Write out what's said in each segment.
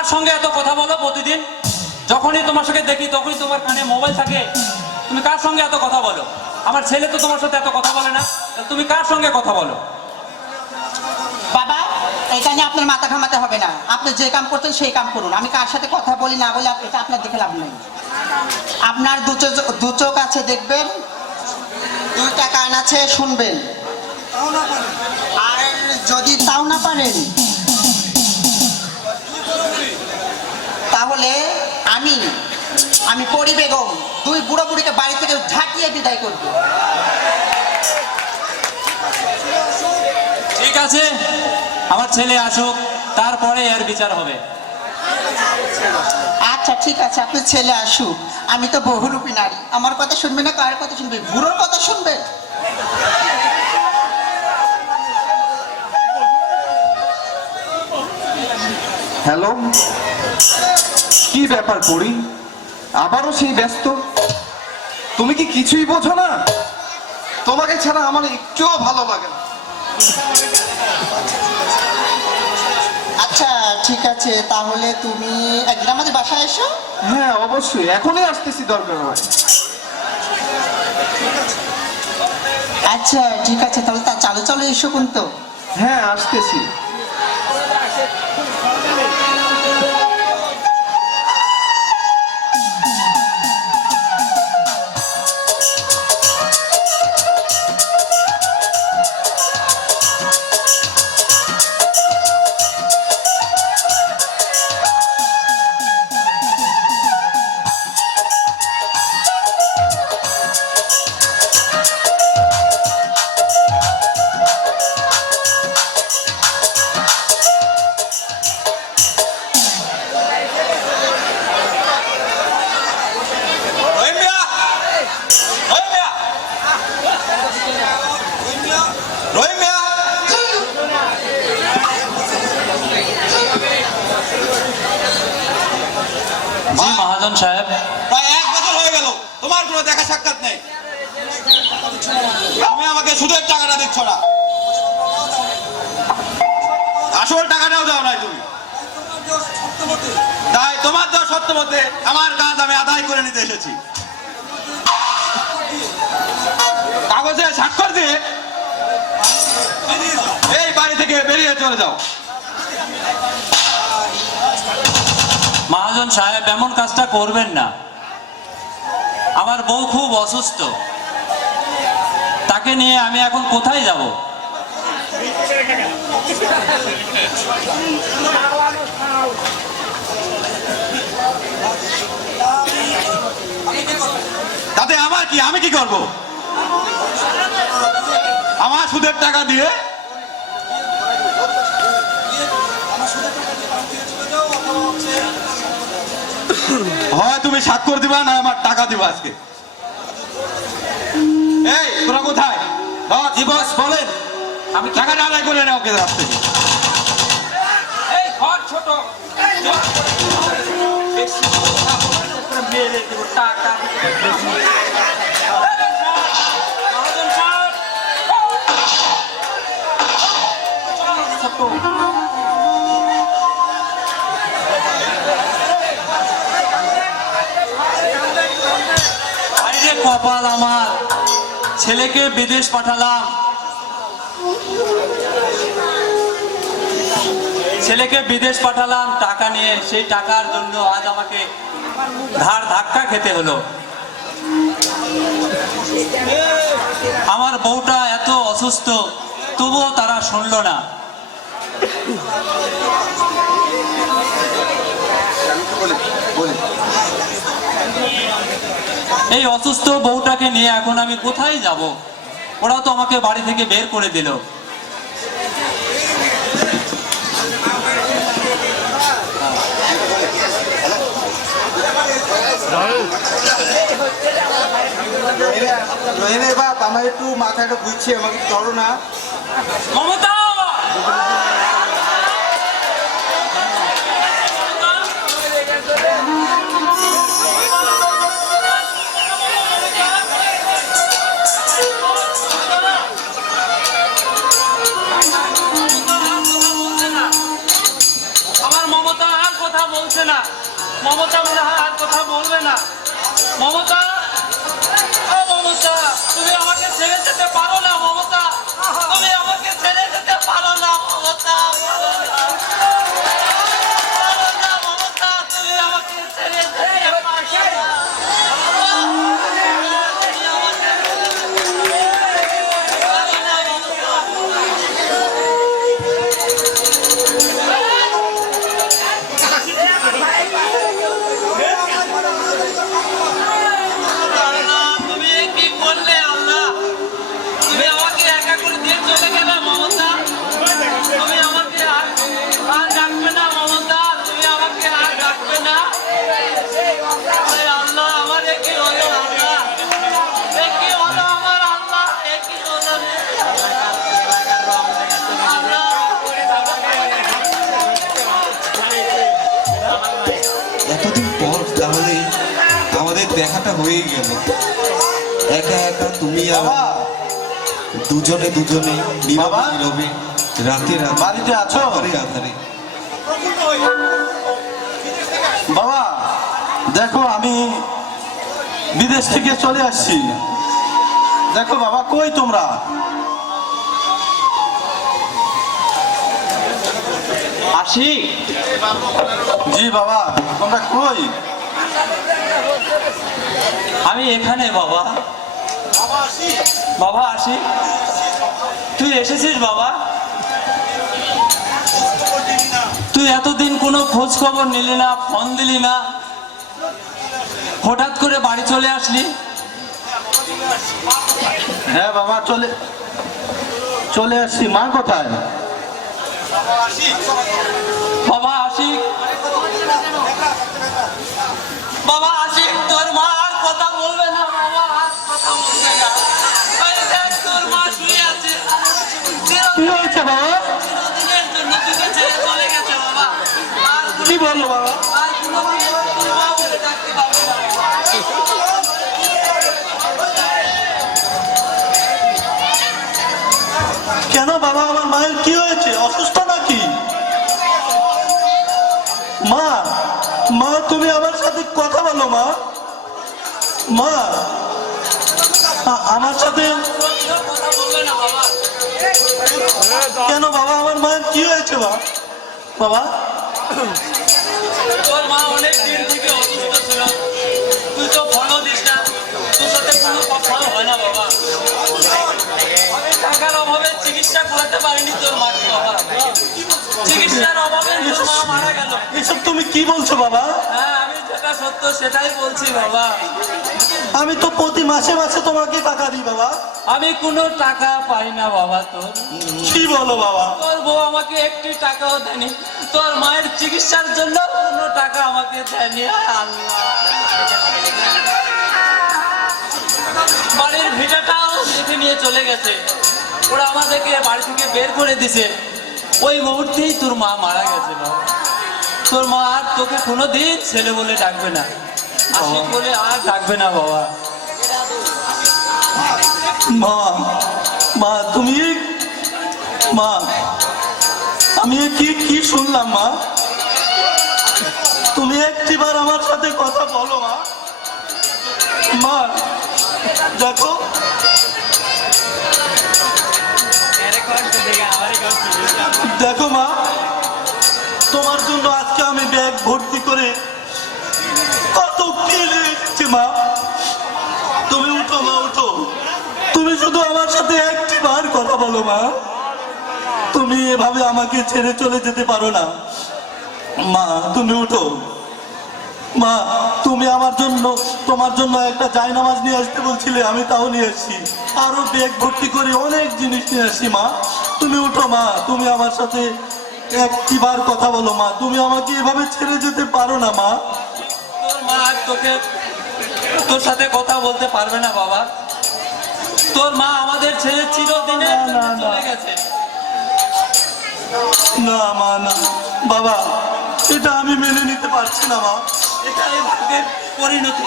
কার সঙ্গে এত কথা বলো প্রতিদিন? যখনই তোমার সঙ্গে দেখি তখনই তোমার কানে মোবাইল থাকে। তুমি কার সঙ্গে এত কথা বলো? আমার ছেলে তো তোমার সাথে এত কথা বলে না, তুমি কার সঙ্গে কথা বলো? বাবা, এটা নিয়ে আপনার মাথা ঘামাতে হবে না। আপনি যে কাম করছেন সেই কাম করুন। আমি কার সাথে কথা বলি না বলে এটা আপনার দেখে লাভ নেই। আপনার দু চোখ আছে দেখবেন, দুইটা কান আছে শুনবেন, আর যদি তাও না পারেন তাহলে আমি পরি বেগম দুই বুড়ো বুড়িকে বাড়ি থেকে ঝাঁকিয়ে বিদায় করবো। ঠিক আছে, আমার ছেলে আসুক, তারপরে এর বিচার হবে। আচ্ছা ঠিক আছে, আপনার ছেলে আসুক। আমি তো বহুরূপী নারী, আমার কথা শুনবে না কার কথা শুনবে? বুড়োর কথা শুনবে? হ্যালো, কি ব্যাপার করি? আবারও সেই ব্যস্ত? তুমি কি কিছুই বোঝো না? তোমাকে ছাড়া আমার একটুও ভালো লাগে না। আচ্ছা ঠিক আছে, তাহলে তুমি একদিন আমাদের বাসায় এসো। হ্যাঁ অবশ্যই, এখনই আসতেছি দরকার হয়। আচ্ছা ঠিক আছে, তাহলে তা চালু চালু এসো কিন্তু। হ্যাঁ আসতেছি। জি মহাজন সাহেব। প্রায় 1 বছর হয়ে গেল তোমার কোনো দেখা সাক্ষাৎ নেই। তুমি আমাকে সুদের টাকাটা দিচ্ছ না, আসল টাকাটাও দাও নাই তুমি। তাই তোমার দেওয়া সত্য মতে আমার কাজ আমি আদায় করে নিতে এসেছি। কাগজে স্বাক্ষর দিয়ে এই বাড়ি থেকে বেরিয়ে চলে যাও। মহাজন সাহেব, এমন কাজটা করবেন না। আমার বউ খুব অসুস্থ, তাকে নিয়ে আমি এখন কোথায় যাব? তাতে আমার কি? আমি কি করব? আমার সুদের টাকা দিয়ে হয় তুমি স্বাক্ষর দিবা না আমার টাকা দিবা আজকে। এই তোরা কোথায়? জি বস, বলেন। আমি টাকাটা আদায় করে নেও ওকে রাস্তা থেকে। এই ঘর ছোট, মেরে দেব টাকা। মহাজন সাহেব, আরে কপাল আমার, ছেলেকে বিদেশ পাঠালাম, টাকা নিয়ে। সেই টাকার জন্য আজ আমাকে ধার ধাক্কা খেতে হলো। আমার বউটা এত অসুস্থ, তবুও তারা শুনলো না। এই অসুস্থ বউটাকে নিয়ে এখন আমি কোথায় যাব? ওরা তো আমাকে বাড়ি থেকে বের করে দিল। বাপ, আমার একটু মাথাটা ঘুরছে, আমাকে ধরো না। মমতা, আমার মমতা আর কথা বলছে না। মমতা মনে হয় আর কথা বলবে না। মমতা, ও মমতা, তুমি আমাকে ছেড়ে যেতে পারো না মমতা, তুমি আমাকে ছেড়ে যেতে পারো না মমতা, পারো না মমতা, তুমি আমাকে ছেড়ে যেতে পারো না। তুমি কি করলে আল্লাহ? তুমি আমাকে একা করে দিয়ে চলে গেলে মমতা। তুমি আমাকে আর ডাকবে না মমতা, তুমি আমাকে আর ডাকবে না। আরে আল্লাহ, আমার এ কি হলো আল্লাহ? এ কি হলো আমার আল্লাহ? এ কি হলো রে? আল্লাহ, এতদিন পর তাহলে আমাদের দেখাটা হয়ে গেল। একা একা তুমি আর দুজনে দুজনে নীরবে বাবা? নীরবে রাতে রাতে বাড়িতে আছো? আধারে আধারে। বাবা দেখো, আমি বিদেশ থেকে চলে আসছি। দেখো বাবা, কই তোমরা? আশিক, জি বাবা, তোমরা কই? আমি এখানে বাবা। বাবা আশিক, তুই এসেছিস বাবা? তুই এতদিন কোনো খোঁজ খবর নিলি না, ফোন দিলি না, হঠাৎ করে বাড়ি চলে আসলি। হ্যাঁ বাবা, চলে আসছি। মা কোথায়? বাবা আশিক, বাবা আশিক, তোর মা আর কথা বলবে না বাবা, আর কথা বলবে না। ওই দেখ, তোর মা শুয়ে আছে। কি হয়েছে বাবা? চিরদিনের জন্য তোকে ছেড়ে চলে গেছে বাবা। আর কি বললো বাবা? আর কোনোদিন তোর মা বলে ডাকতে পারবে না বাবা। কেন বাবা, আমার মায়ের কি হয়েছে? অসুস্থ নাকি? মা, মা তুমি আমার সাথে কথা বলো মা। মা, আমার সাথে কোনোদিনও কথা বলবে না বাবা। কেন বাবা, আমার মায়ের কি হয়েছে বাবা? তোর মা অনেক দিন থেকে অসুস্থ ছিল, তুই তো ফোনও দিস না, তোর সাথে কোনো কথাও হয় না বাবা। আমি টাকার অভাবে চিকিৎসা করাতে পারিনি তোর মাকে বাবা। চিকিৎসার অভাবে তোর মা মারা গেল। এসব তুমি কি বলছো বাবা? হ্যাঁ, আমি যেটা সত্য সেটাই বলছি বাবা। আমি তো প্রতি মাসে মাসে তোমাকে টাকা দিই বাবা। আমি কোনো টাকা পাই না বাবা তোর। কি বলো বাবা? তোর বউ আমাকে একটি টাকাও দেয়নি, তোর মায়ের চিকিৎসার জন্য কোনো টাকা আমাকে দেয়নি। আল্লাহ, বাড়ির ভিটাটাও দেখে নিয়ে চলে গেছে। ওরা আমাদেরকে বাড়ি থেকে বের করে দিছে। ওই মুহূর্তেই তোর মা মারা গেছে বাবা। তোর মা আর তোকে কোনোদিন ছেলে বলে ডাকবে না, আশিক বলে আর ডাকবে না বাবা। মা, মা তুমি, মা আমি কি শুনলাম মা? তুমি একটিবার আমার সাথে কথা বলো মা। মা দেখো, দেখো মা, তোমার জন্য আজকে আমি ব্যাগ ভর্তি করে কত কিনে এসেছি মা। তুমি উঠো মা, উঠো। তুমি শুধু আমার সাথে একটিবার কথা বলো মা। তুমি এভাবে আমাকে ছেড়ে চলে যেতে পারো না মা। তুমি উঠো মা। তুমি আমার জন্য, তোমার জন্য একটা জায়নামাজ নিয়ে আসতে বলছিলে, আমি তাও নিয়ে এসেছি। আরো ব্যাগ ভর্তি করে অনেক জিনিস নিয়ে আসছি মা। তুমি উঠো মা, তুমি আমার সাথে একটিবার কথা বলো মা। তুমি আমাকে এভাবে ছেড়ে যেতে পারো না মা। তোর মা আর তোর সাথে কথা বলতে পারবে না বাবা। তোর মা আমাদের ছেড়ে চিরদিনের জন্য চলে গেছে। না মা, না বাবা, এটা আমি মেনে নিতে পারছি না মা। এটাই ভাগ্যের পরিণতি।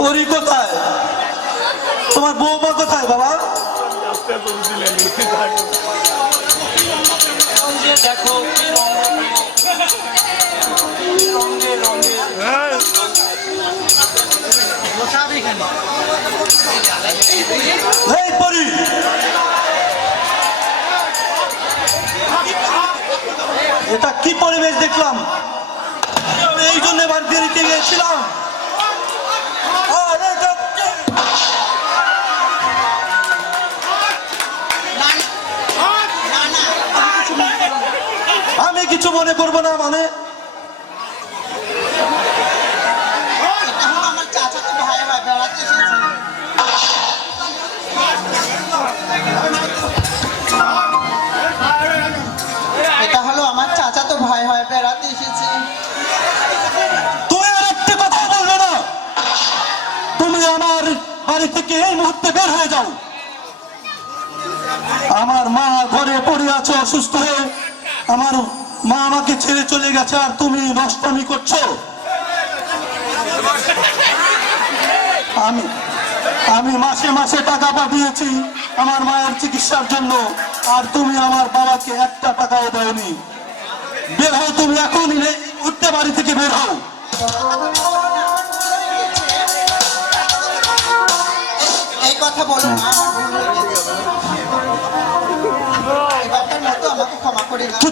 পরি কোথায়? তোমার বৌমা কোথায় বাবা? চারিদিকে দেখো কি রঙ রঙে রঙে এই পরি, এটা কি পরিবেশ দেখলাম? আমি এই জন্য এবার বেরিয়ে গিয়েছিলাম। আর এটা না, না, না, আমি কিছু মনে করবো না মানে? এটা হলো আমার চাচাতো ভাই হয়, বেড়াতে এসেছে। এটা হলো আমার চাচাতো ভাই হয়, বেড়াতে এসেছে। তুমি আর একটা কথা বলবে না। তুমি আমার বাড়ি থেকে এই মুহূর্তে বের হয়ে যাও। আমার মা ঘরে পড়ে আছে অসুস্থ হয়ে। আমার মা আমাকে ছেড়ে চলে গেছে আর তুমি নষ্টামি করছো। আমি আমি মাসে মাসে টাকা পাঠিয়েছি আমার মায়ের চিকিৎসার জন্য, আর তুমি আমার বাবাকে একটা টাকাও দাওনি। বের হও তুমি, এখনই উঠতে বাড়ি থেকে বের হও। এই কথা বলো না, আমার ভুল হয়ে গেছে। এবারকার মতো আমাকে ক্ষমা করে দাও।